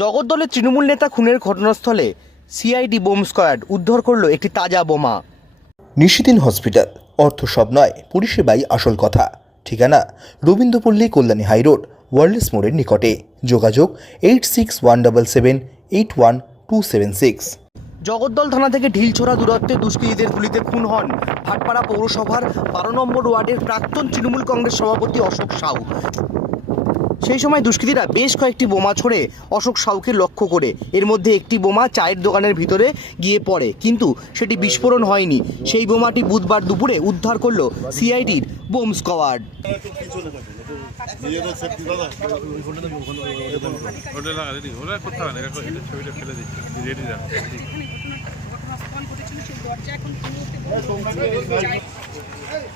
জগদ্দলের তৃণমূল নেতা খুনের ঘটনাস্থলে সিআইডি বোম স্কোয়াড উদ্ধার করল একটি তাজা বোমা। নিশিদিন হসপিটাল অর্থ সব নয় পরিষেবাই আসল কথা। ঠিকানা রবীন্দ্রপল্লী কল্যাণী হাইরোড ওয়ার্ল্ডস মোড়ের নিকটে। যোগাযোগ eight six one double seven eight one two seven six. Jagaddal থানা থেকে ঢিলছোড়া দূরত্বে দুষ্কৃতীদের গুলিতে খুন হন ভাটপাড়া পৌরসভার বারো নম্বর ওয়ার্ডের প্রাক্তন তৃণমূল কংগ্রেস সভাপতি অশোক সাউ। সেই সময় দুষ্কৃতীরা বেশ কয়েকটি বোমা ছড়ে অশোক সাউকে লক্ষ্য করে। এর মধ্যে একটি বোমা চায়ের দোকানের ভিতরে গিয়ে পড়ে কিন্তু সেটি বিস্ফোরণ হয়নি। সেই বোমাটি বুধবার দুপুরে উদ্ধার করল সিআইডির বোম স্কোয়াড। নিজেদের সেফটি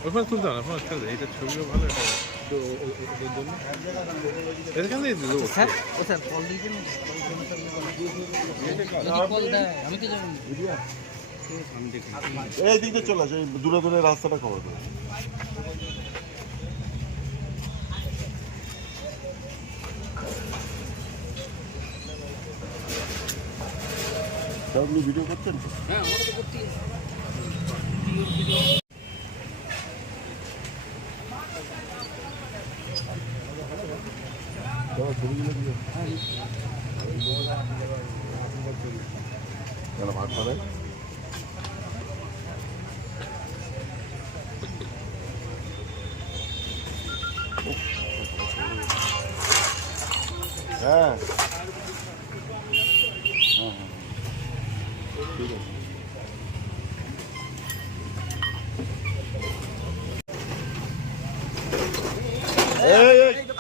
ওখানে তুলতে হবে না ওখানে ছেড়ে এটা ছবিও ভালো এটা তো ও- এই দিক চলে আসে দূরে দূরে রাস্তাটা কভার করে। আপনি ভিডিও করছেন তো? ছবিগুলো দিয়ে। ভাগ করে হ্যাঁ হ্যাঁ হ্যাঁ এই, এই।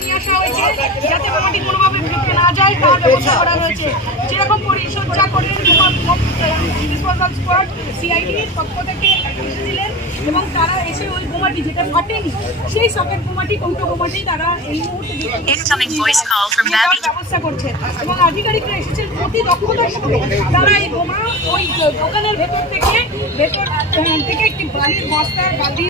নিয়ে আসা হয়েছে যাতে বোমাটি কোনোভাবে ফিরতে না যায় তার ব্যবস্থা করা রয়েছে। যেরকম পরিচর্যা করে ডিসপোজাল স্কোয়াড সিআইডির পক্ষ থেকে এসেছিলেন এবং তারা এসে ওই বোমাটি যেটা ফাটেনি সেই সকেট বোমাটি কৌটো বোমাটি তারা এই মুহূর্তে ব্যবস্থা করছে। এবং আধিকারিকরা এসেছেন অতি দক্ষতার সাথে তারা এই বোমা ওই দোকানের ভেতর থেকে ভেতর থেকে একটি বালির বস্তা বালি